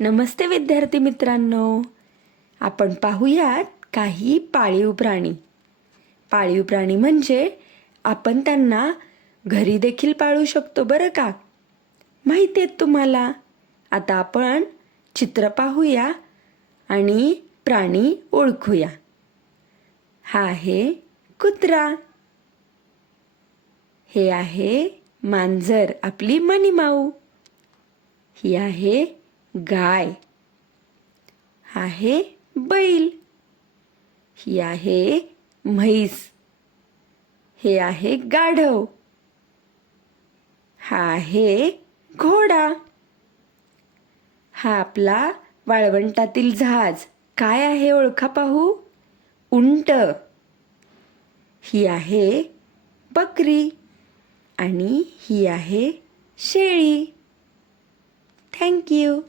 नमस्ते विद्यार्थी मित्रांनो. आपण पाहूयात काही पाळीव प्राणी. पाळीव प्राणी म्हणजे आपण त्यांना घरी देखील पाळू शकतो बरं का? माहिती आहेत तुम्हाला? आता आपण चित्र पाहूया आणि प्राणी ओळखूया. हा आहे कुत्रा. हे आहे मांजर आपली मनीमाऊ ही आहे गाय. आहे बैल. ही आहे म्हैस. हे आहे गाढव. हा आहे घोडा. हा आपला वाळवंटातील जहाज. काय आहे ओळखा पाहू? उंट. ही आहे बकरी. आणि ही आहे शेळी. थँक्यू